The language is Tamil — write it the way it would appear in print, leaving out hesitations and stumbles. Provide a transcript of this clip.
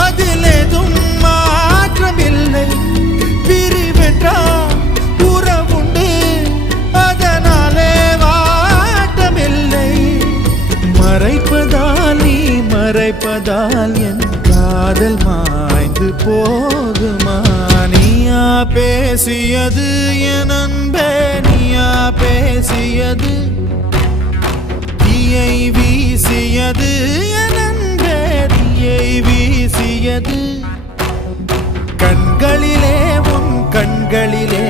அதில் எதுவும் மாற்றமில்லை. பிரிவென்றால் உறவுண்டு, அதனாலே வாட்டமில்லை. மறைப்பதால் நீ மறைப்பதால் என் காதல் மாய்ந்து போகுமா? நீயா பேசியது என் அன்பே, நீயா பேசியது, தீயை வீசியது என் அன்பே, தீயை வீசியது. கண்களிலே உன் கண்களிலே